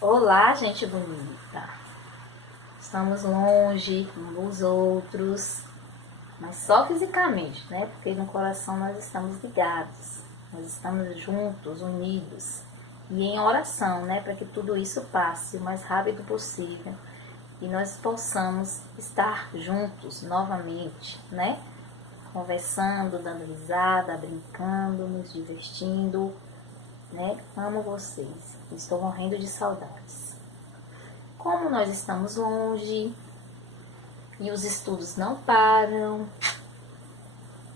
Olá, gente bonita. Estamos longe uns dos outros, mas só fisicamente, né? Porque no coração nós estamos ligados, nós estamos juntos, unidos e em oração, né? Para que tudo isso passe o mais rápido possível e nós possamos estar juntos novamente, né? Conversando, dando risada, brincando, nos divertindo, né? Amo vocês, estou morrendo de saudades. Como nós estamos longe e os estudos não param,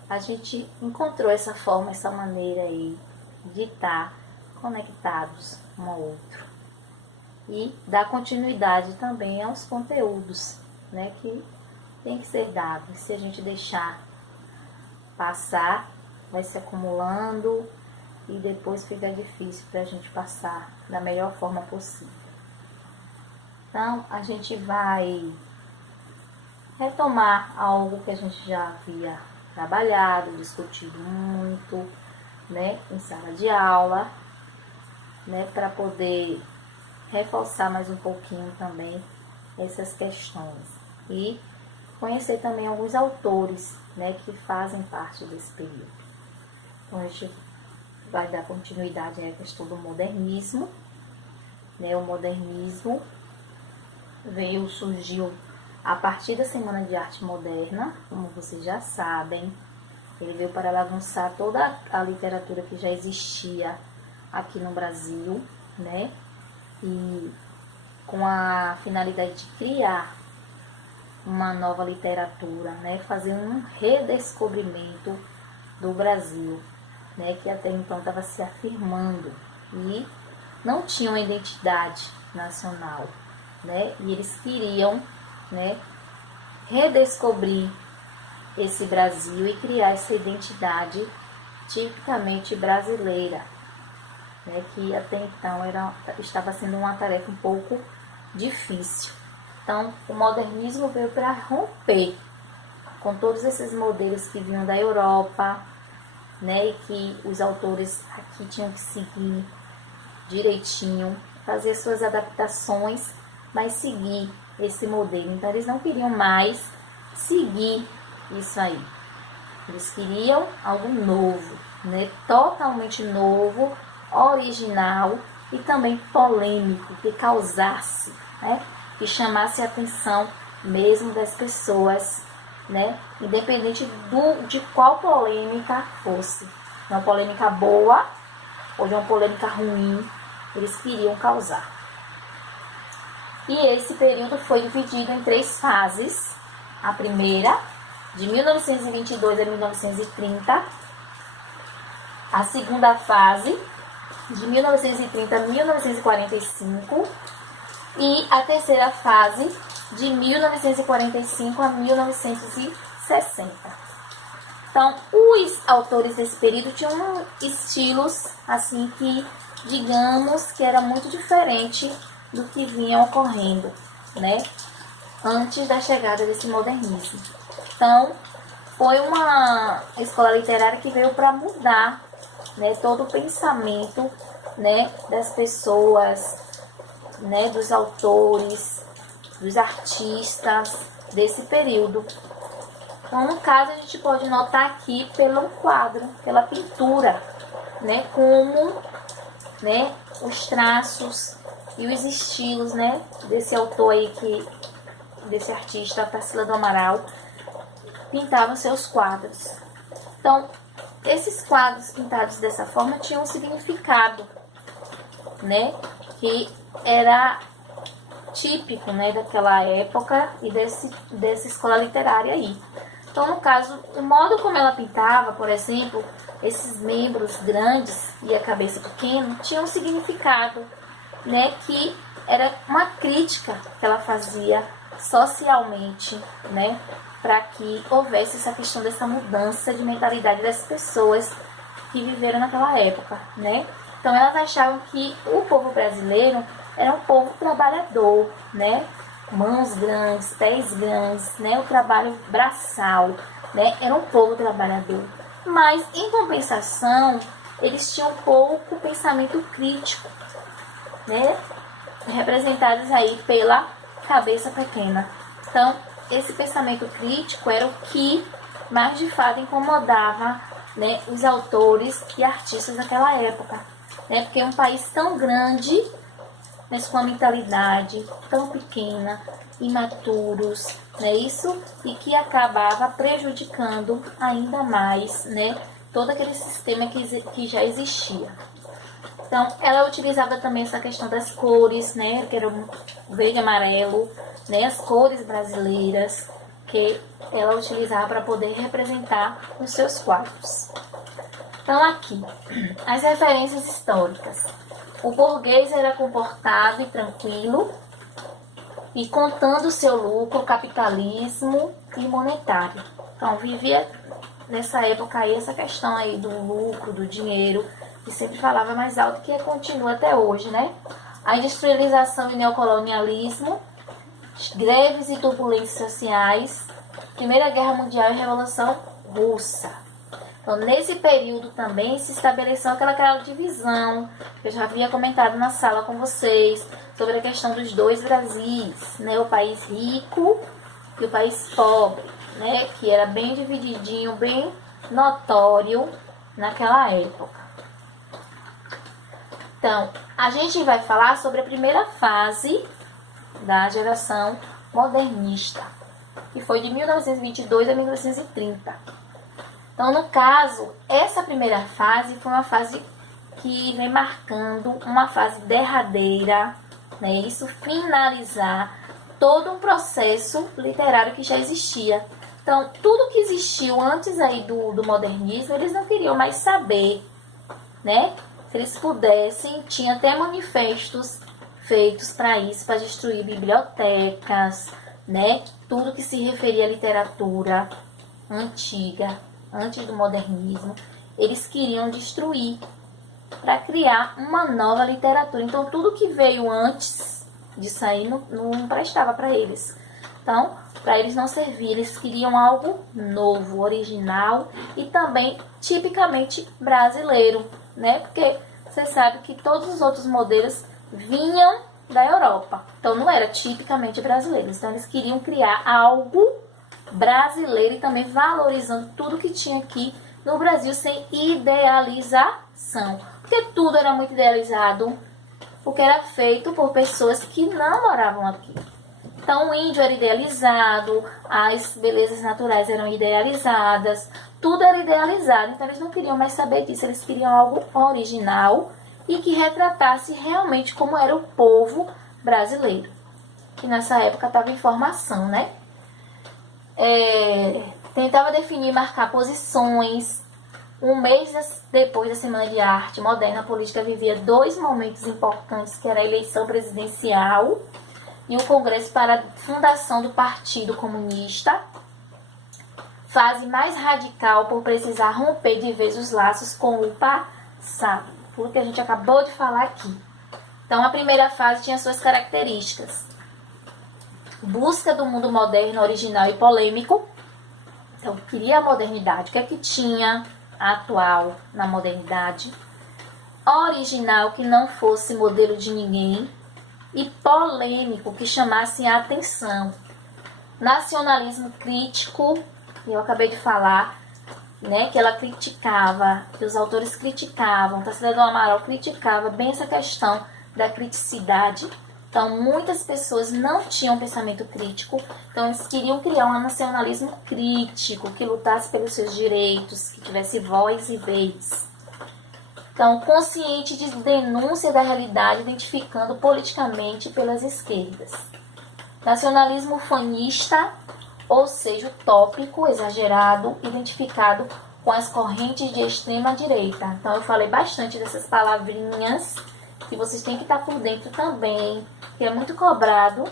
a gente encontrou essa forma, essa maneira aí de estar conectados um ao outro e dar continuidade também aos conteúdos, né, que tem que ser dados. Se a gente deixar passar, vai se acumulando e depois fica difícil para a gente passar da melhor forma possível. Então, a gente vai retomar algo que a gente já havia trabalhado, discutido muito, né, em sala de aula, né, para poder reforçar mais um pouquinho também essas questões e conhecer também alguns autores, né, que fazem parte desse período. Então, a gente vai dar continuidade à questão do modernismo, né, o modernismo surgiu a partir da Semana de Arte Moderna, como vocês já sabem. Ele veio para bagunçar toda a literatura que já existia aqui no Brasil, né? E com a finalidade de criar uma nova literatura, né? Fazer um redescobrimento do Brasil, né? Que até então estava se afirmando e não tinha uma identidade nacional, né? E eles queriam, né, redescobrir esse Brasil e criar essa identidade tipicamente brasileira, né, que até então estava sendo uma tarefa um pouco difícil. Então, o modernismo veio para romper com todos esses modelos que vinham da Europa, né, e que os autores aqui tinham que seguir direitinho, fazer suas adaptações, mas seguir esse modelo. Então, eles não queriam mais seguir isso aí. Eles queriam algo novo, né? Totalmente novo, original e também polêmico, que causasse, né? Que chamasse a atenção mesmo das pessoas, né? Independente de qual polêmica fosse. Uma polêmica boa ou de uma polêmica ruim, eles queriam causar. E esse período foi dividido em 3 fases. A primeira, de 1922 a 1930. A segunda fase, de 1930 a 1945. E a terceira fase, de 1945 a 1960. Então, os autores desse período tinham estilos, assim, que, digamos, que era muito diferente do que vinha ocorrendo, né, antes da chegada desse modernismo. Então, foi uma escola literária que veio para mudar, né, todo o pensamento, né, das pessoas, né, dos autores, dos artistas desse período. Então, no caso, a gente pode notar aqui pelo quadro, pela pintura, né, como, né, os traços e os estilos, né, desse autor aí, desse artista, Tarsila do Amaral, pintavam seus quadros. Então, esses quadros pintados dessa forma tinham um significado, né, que era típico, né, daquela época e dessa escola literária aí. Então, no caso, o modo como ela pintava, por exemplo, esses membros grandes e a cabeça pequena, tinha um significado, né, que era uma crítica que ela fazia socialmente, né, para que houvesse essa questão dessa mudança de mentalidade das pessoas que viveram naquela época, né. Então, elas achavam que o povo brasileiro era um povo trabalhador, né, mãos grandes, pés grandes, né, o trabalho braçal, né, era um povo trabalhador. Mas, em compensação, eles tinham pouco pensamento crítico, né? representadas aí pela cabeça pequena. Então, esse pensamento crítico era o que mais de fato incomodava, né, os autores e artistas daquela época, né, porque um país tão grande, mas com a mentalidade tão pequena, imaturos, né, isso, e que acabava prejudicando ainda mais, né, todo aquele sistema que já existia. Então, ela utilizava também essa questão das cores, né, que era o verde e amarelo, né, as cores brasileiras, que ela utilizava para poder representar os seus quadros. Então, aqui, as referências históricas. O burguês era comportado e tranquilo, e contando seu lucro, capitalismo e monetário. Então, vivia nessa época aí essa questão aí do lucro, do dinheiro, que sempre falava mais alto, que continua até hoje, né? A industrialização e neocolonialismo, greves e turbulências sociais, Primeira Guerra Mundial e Revolução Russa. Então, nesse período também se estabeleceu aquela divisão, que eu já havia comentado na sala com vocês, sobre a questão dos dois Brasis, né? O país rico e o país pobre, né? Que era bem divididinho, bem notório naquela época. Então, a gente vai falar sobre a primeira fase da geração modernista, que foi de 1922 a 1930. Então, no caso, essa primeira fase foi uma fase que vem marcando uma fase derradeira, né? Isso finalizar todo um processo literário que já existia. Então, tudo que existiu antes aí do modernismo, eles não queriam mais saber, né? Se eles pudessem, tinha até manifestos feitos para isso, para destruir bibliotecas, né? Tudo que se referia à literatura antiga, antes do modernismo, eles queriam destruir para criar uma nova literatura. Então, tudo que veio antes disso aí não prestava para eles. Então, para eles não servir, eles queriam algo novo, original e também tipicamente brasileiro, né? Porque você sabe que todos os outros modelos vinham da Europa. Então, não era tipicamente brasileiro. Então, eles queriam criar algo brasileiro e também valorizando tudo que tinha aqui no Brasil sem idealização. Porque tudo era muito idealizado, porque era feito por pessoas que não moravam aqui. Então, o índio era idealizado, as belezas naturais eram idealizadas, tudo era idealizado. Então, eles não queriam mais saber disso, eles queriam algo original e que retratasse realmente como era o povo brasileiro, que nessa época estava em formação, né? Tentava definir e marcar posições. Um mês depois da Semana de Arte Moderna, a política vivia dois momentos importantes, que era a eleição presidencial e o Congresso para a fundação do Partido Comunista. Fase mais radical por precisar romper de vez os laços com o passado, tudo que a gente acabou de falar aqui. Então, a primeira fase tinha suas características: busca do mundo moderno, original e polêmico. Então, queria a modernidade. O que é que tinha atual na modernidade? Original, que não fosse modelo de ninguém. E polêmico, que chamasse a atenção. Nacionalismo crítico, eu acabei de falar, né, que ela criticava, que os autores criticavam, Tarsila do Amaral criticava bem essa questão da criticidade. Então, muitas pessoas não tinham pensamento crítico, então eles queriam criar um nacionalismo crítico, que lutasse pelos seus direitos, que tivesse voz e vez. Então, consciente de denúncia da realidade, identificando politicamente pelas esquerdas. Nacionalismo fanista, ou seja, utópico, exagerado, identificado com as correntes de extrema direita. Então, eu falei bastante dessas palavrinhas, que vocês têm que estar por dentro também, que é muito cobrado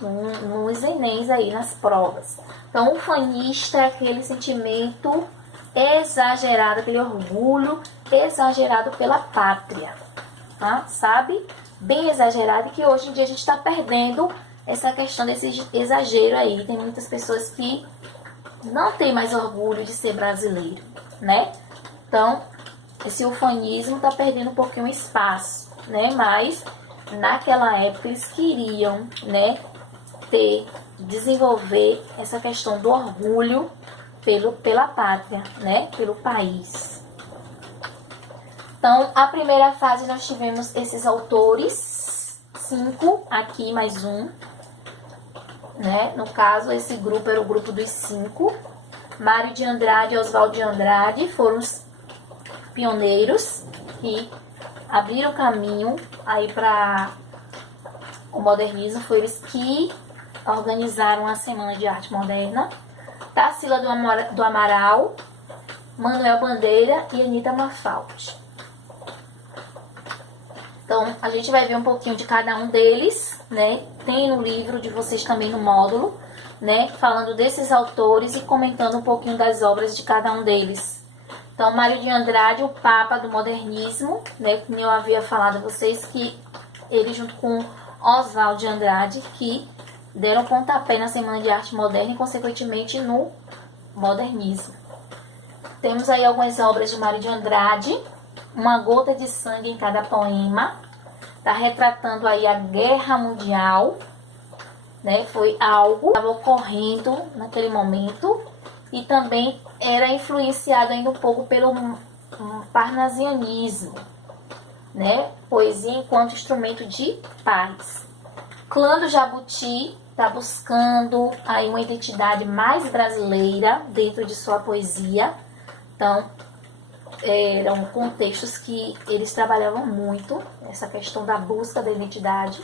nos Enems aí, nas provas. Então, o fanista é aquele sentimento exagerado, aquele orgulho exagerado pela pátria, tá? Sabe? Bem exagerado, que hoje em dia a gente está perdendo essa questão desse exagero aí. Tem muitas pessoas que não têm mais orgulho de ser brasileiro, né? Então, esse ufanismo está perdendo um pouquinho espaço, né? Mas naquela época eles queriam, né, desenvolver essa questão do orgulho pela pátria, né, pelo país. Então, a primeira fase nós tivemos esses autores, 5, aqui mais um, né? No caso, esse grupo era o grupo dos 5. Mário de Andrade e Oswaldo de Andrade foram os pioneiros que abriram caminho aí para o modernismo. Foi eles que organizaram a Semana de Arte Moderna. Tarsila do Amaral, Manuel Bandeira e Anita Malfatti. Então, a gente vai ver um pouquinho de cada um deles, né? Tem no livro de vocês também no módulo, né? Falando desses autores e comentando um pouquinho das obras de cada um deles. Então, Mário de Andrade, o Papa do Modernismo, né? Como eu havia falado a vocês, que ele junto com Oswaldo de Andrade, que deram pontapé na Semana de Arte Moderna e, consequentemente, no modernismo. Temos aí algumas obras de Mário de Andrade. Uma gota de sangue em cada poema. Está retratando aí a Guerra Mundial, né? Foi algo que estava ocorrendo naquele momento e também era influenciado ainda um pouco pelo parnasianismo, né? Poesia enquanto instrumento de paz. Clã do Jabuti está buscando aí uma identidade mais brasileira dentro de sua poesia. Então, eram contextos que eles trabalhavam muito, essa questão da busca da identidade.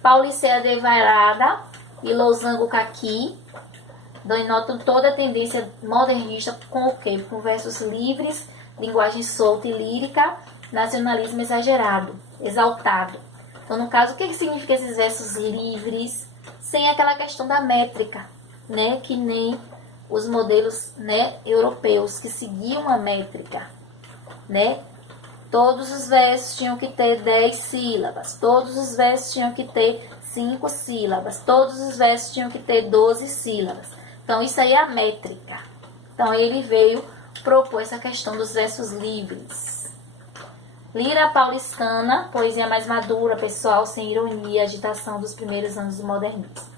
Paulicéia de Varada e Losango Caqui denotam toda a tendência modernista com o quê? Com versos livres, linguagem solta e lírica, nacionalismo exagerado, exaltado. Então, no caso, o que significa esses versos livres, sem aquela questão da métrica, né? Que nem os modelos, né, europeus que seguiam a métrica, né? Todos os versos tinham que ter 10 sílabas, todos os versos tinham que ter 5 sílabas, todos os versos tinham que ter 12 sílabas. Então, isso aí é a métrica. Então, ele veio propor essa questão dos versos livres. Lira paulistana, poesia mais madura, pessoal, sem ironia, agitação dos primeiros anos do modernismo.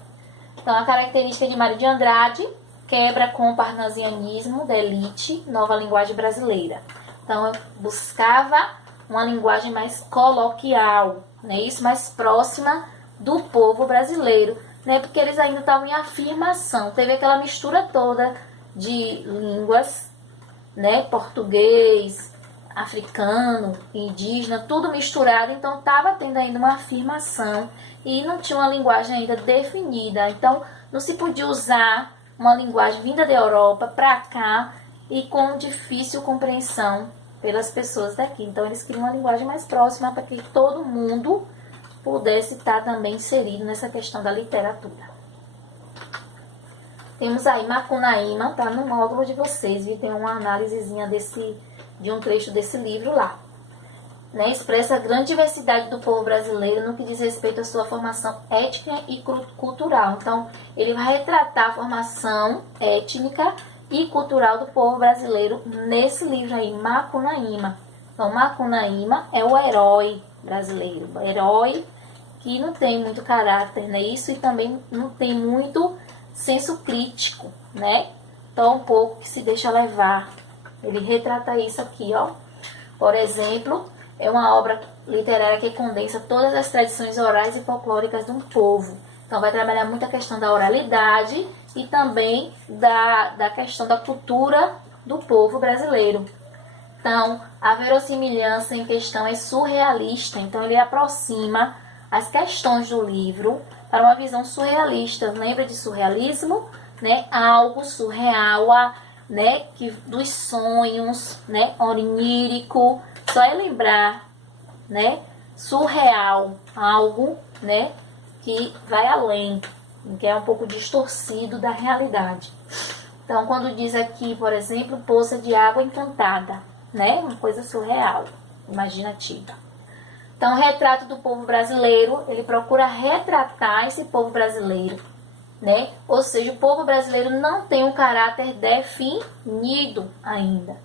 Então, a característica de Mário de Andrade, quebra com o parnasianismo da elite, nova linguagem brasileira. Então, eu buscava uma linguagem mais coloquial, né? Isso, mais próxima do povo brasileiro, né? Porque eles ainda estavam em afirmação. Teve aquela mistura toda de línguas, né? Português, africano, indígena, tudo misturado. Então, estava tendo ainda uma afirmação e não tinha uma linguagem ainda definida. Então, não se podia usar uma linguagem vinda da Europa para cá e com difícil compreensão pelas pessoas daqui. Então, eles queriam uma linguagem mais próxima para que todo mundo pudesse estar também inserido nessa questão da literatura. Temos aí Macunaíma, tá no módulo de vocês, e tem uma análisezinha de um trecho desse livro lá. Né? Expressa a grande diversidade do povo brasileiro no que diz respeito à sua formação étnica e cultural. Então, ele vai retratar a formação étnica e cultural do povo brasileiro nesse livro aí, Macunaíma. Então, Macunaíma é o herói brasileiro, o herói que não tem muito caráter, né? Isso, e também não tem muito senso crítico, né? Então, um pouco que se deixa levar. Ele retrata isso aqui, ó. Por exemplo, é uma obra literária que condensa todas as tradições orais e folclóricas de um povo. Então, vai trabalhar muito a questão da oralidade e também da questão da cultura do povo brasileiro. Então, a verossimilhança em questão é surrealista. Então, ele aproxima as questões do livro para uma visão surrealista. Lembra de surrealismo? Né? Algo surreal, né? Que dos sonhos, né? Onírico. Só é lembrar, né? Surreal, algo, né? Que vai além, que é um pouco distorcido da realidade. Então, quando diz aqui, por exemplo, poça de água encantada, né? Uma coisa surreal, imaginativa. Então, o retrato do povo brasileiro, ele procura retratar esse povo brasileiro, né? Ou seja, o povo brasileiro não tem um caráter definido ainda.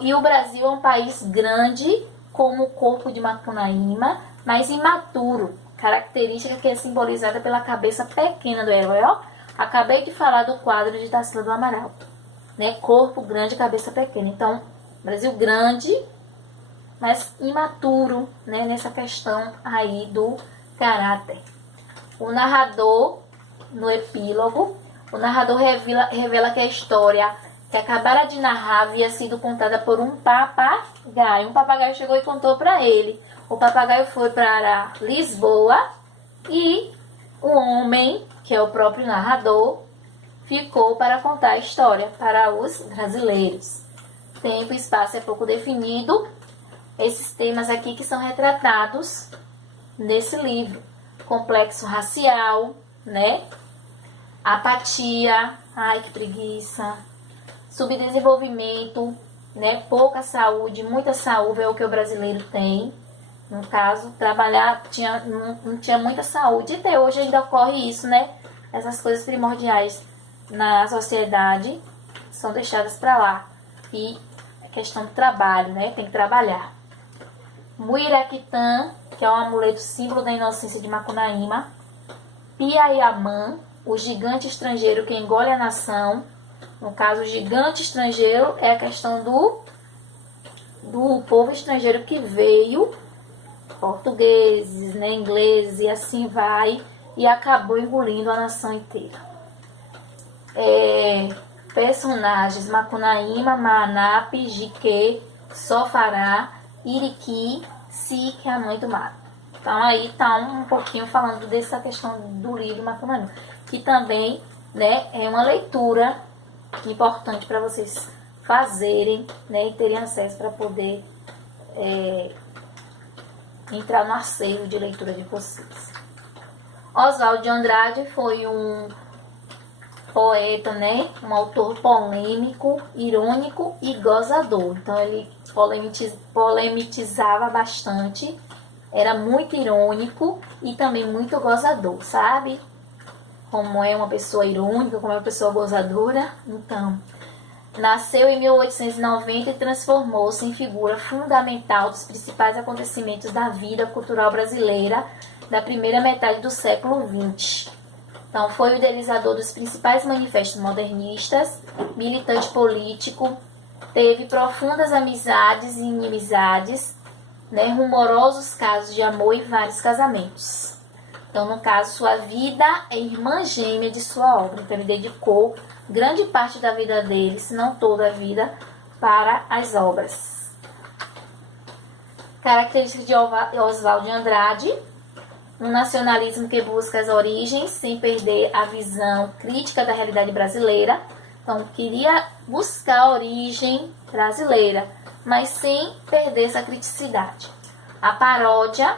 E o Brasil é um país grande, como o corpo de Macunaíma, mas imaturo, característica que é simbolizada pela cabeça pequena do herói. Ó, acabei de falar do quadro de Tarsila do Amaral, né? Corpo grande, cabeça pequena. Então, Brasil grande, mas imaturo, né? Nessa questão aí do caráter. O narrador, no epílogo, o narrador revela que a história que acabara de narrar havia sido contada por um papagaio. Um papagaio chegou e contou para ele. O papagaio foi para Lisboa e o homem, que é o próprio narrador, ficou para contar a história para os brasileiros. Tempo e espaço é pouco definido. Esses temas aqui que são retratados nesse livro. Complexo racial, né? Apatia, ai que preguiça, subdesenvolvimento, né? Pouca saúde, muita saúde é o que o brasileiro tem. No caso, trabalhar não tinha muita saúde. E até hoje ainda ocorre isso, né? Essas coisas primordiais na sociedade são deixadas para lá. E a questão do trabalho, né? Tem que trabalhar. Muiraquitã, que é o amuleto símbolo da inocência de Macunaíma. Piayamã, o gigante estrangeiro que engole a nação. No caso, o gigante estrangeiro é a questão do povo estrangeiro que veio, portugueses, né, ingleses e assim vai, e acabou engolindo a nação inteira. Personagens: Macunaíma, Manape, Jiquê, Sofará, Iriqui, Si, que é a mãe do mato. Então aí tá um pouquinho falando dessa questão do livro Macunaíma, que também, né, é uma leitura importante para vocês fazerem, né, e terem acesso para poder entrar no acervo de leitura de vocês. Oswald de Andrade foi um poeta, né, um autor polêmico, irônico e gozador. Então ele polemizava bastante, era muito irônico e também muito gozador, sabe? Como é uma pessoa irônica, como é uma pessoa gozadora. Então, nasceu em 1890 e transformou-se em figura fundamental dos principais acontecimentos da vida cultural brasileira da primeira metade do século XX. Então, foi o idealizador dos principais manifestos modernistas, militante político, teve profundas amizades e inimizades, né, rumorosos casos de amor e vários casamentos. Então, no caso, sua vida é irmã gêmea de sua obra. Então, ele dedicou grande parte da vida dele, se não toda a vida, para as obras. Características de Oswald de Andrade: um nacionalismo que busca as origens sem perder a visão crítica da realidade brasileira. Então, queria buscar a origem brasileira, mas sem perder essa criticidade. A paródia: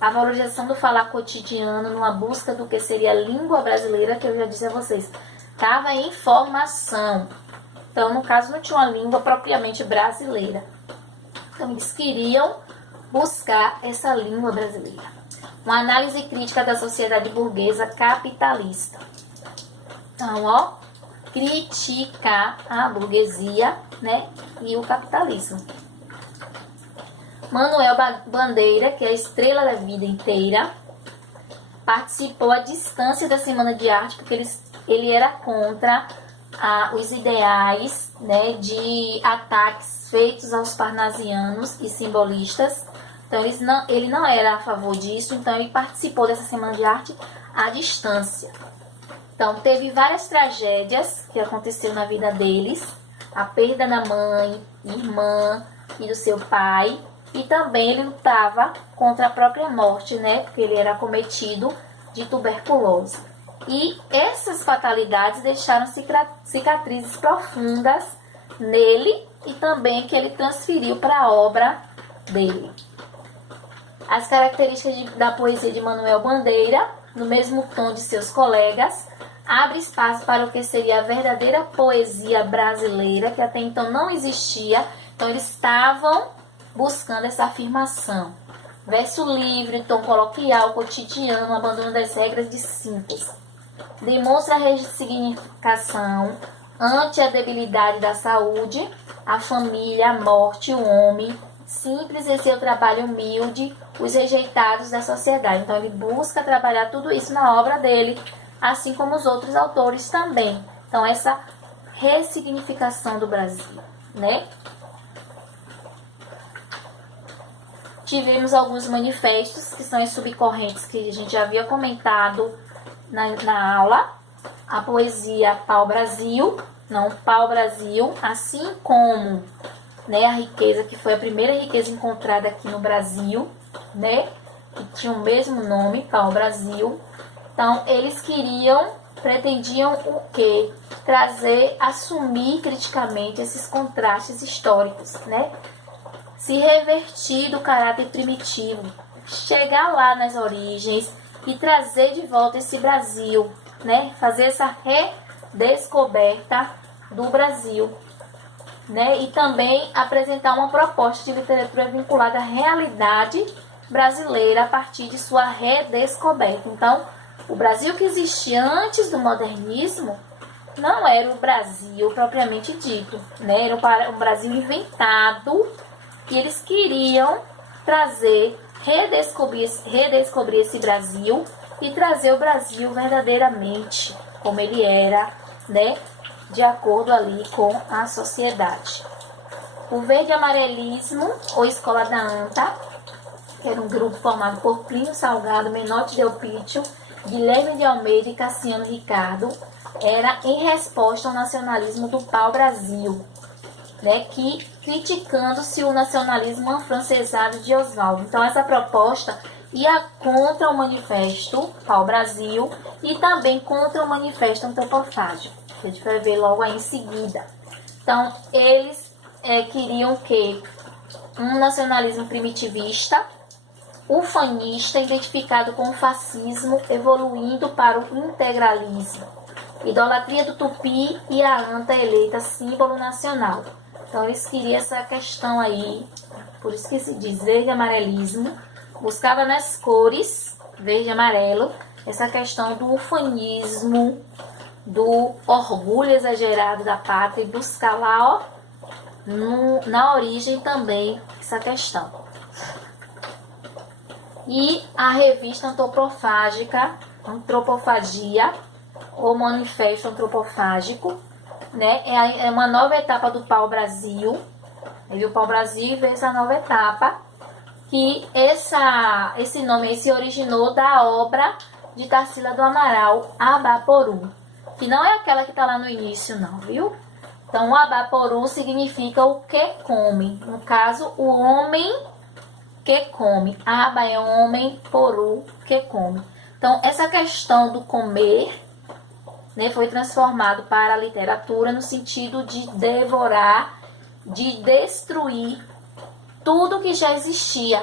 a valorização do falar cotidiano numa busca do que seria a língua brasileira, que eu já disse a vocês, estava em formação. Então, no caso, não tinha uma língua propriamente brasileira. Então, eles queriam buscar essa língua brasileira. Uma análise crítica da sociedade burguesa capitalista. Então, ó, criticar a burguesia, né, e o capitalismo. Manuel Bandeira, que é a estrela da vida inteira, participou à distância da Semana de Arte, porque ele era contra os ideais, né, de ataques feitos aos parnasianos e simbolistas. Então, ele não era a favor disso, então ele participou dessa Semana de Arte à distância. Então, teve várias tragédias que aconteceram na vida deles, a perda da mãe, irmã e do seu pai, e também ele lutava contra a própria morte, né, porque ele era acometido de tuberculose. E essas fatalidades deixaram cicatrizes profundas nele e também que ele transferiu para a obra dele. As características da poesia de Manuel Bandeira: no mesmo tom de seus colegas, abre espaço para o que seria a verdadeira poesia brasileira, que até então não existia. Então eles estavam buscando essa afirmação. Verso livre, tom coloquial, cotidiano, abandono das regras de síntese. Demonstra a ressignificação ante a debilidade da saúde, a família, a morte, o homem, simples em seu trabalho humilde, os rejeitados da sociedade. Então ele busca trabalhar tudo isso na obra dele, assim como os outros autores também. Então essa ressignificação do Brasil, né? Tivemos alguns manifestos, que são as subcorrentes que a gente já havia comentado na aula. A poesia Pau-Brasil, não Pau-Brasil, assim como, né, a riqueza, que foi a primeira riqueza encontrada aqui no Brasil, né, que tinha o mesmo nome, Pau-Brasil. Então, eles pretendiam o quê? Assumir criticamente esses contrastes históricos, né? Se revertir do caráter primitivo, chegar lá nas origens e trazer de volta esse Brasil, né? Fazer essa redescoberta do Brasil, né? E também apresentar uma proposta de literatura vinculada à realidade brasileira a partir de sua redescoberta. Então, o Brasil que existia antes do modernismo não era o Brasil propriamente dito, né? Era um Brasil inventado, e eles queriam redescobrir esse Brasil e trazer o Brasil verdadeiramente como ele era, né? De acordo ali com a sociedade. O verde amarelismo, ou Escola da Anta, que era um grupo formado por Plínio Salgado, Menotti Delpítio, Guilherme de Almeida e Cassiano Ricardo, era em resposta ao nacionalismo do pau-brasil, né, que criticando-se o nacionalismo afrancesado de Oswaldo. Então essa proposta ia contra o manifesto Pau-Brasil e também contra o manifesto antropofágico, que a gente vai ver logo aí em seguida. Então eles queriam que um nacionalismo primitivista, ufanista, identificado com o fascismo, evoluindo para o integralismo, idolatria do tupi e a anta eleita símbolo nacional. Então eles queriam essa questão aí, por isso que se diz verde amarelismo, buscava nas cores verde e amarelo essa questão do ufanismo, do orgulho exagerado da pátria, e buscar lá, ó, na origem também essa questão. E a revista Antropofagia, ou Manifesto Antropofágico, né? É uma nova etapa do Pau-Brasil. O Pau-Brasil veio essa nova etapa, que esse nome se originou da obra de Tarsila do Amaral, Abaporu, que não é aquela que está lá no início, não, viu? Então, o Abaporu significa o que come. No caso, o homem que come. Aba é homem, poru, que come. Então, essa questão do comer, né, foi transformado para a literatura no sentido de devorar, de destruir tudo que já existia,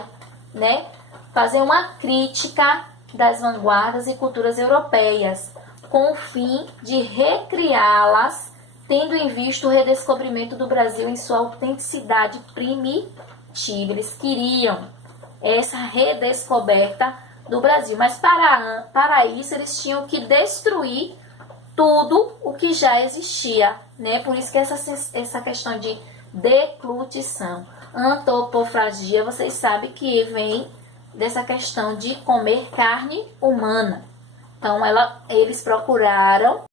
né? Fazer uma crítica das vanguardas e culturas europeias, com o fim de recriá-las, tendo em vista o redescobrimento do Brasil em sua autenticidade primitiva. Eles queriam essa redescoberta do Brasil, mas para isso eles tinham que destruir tudo o que já existia, né? Por isso que essa questão de deglutição, antropofagia, vocês sabem que vem dessa questão de comer carne humana. Então eles procuraram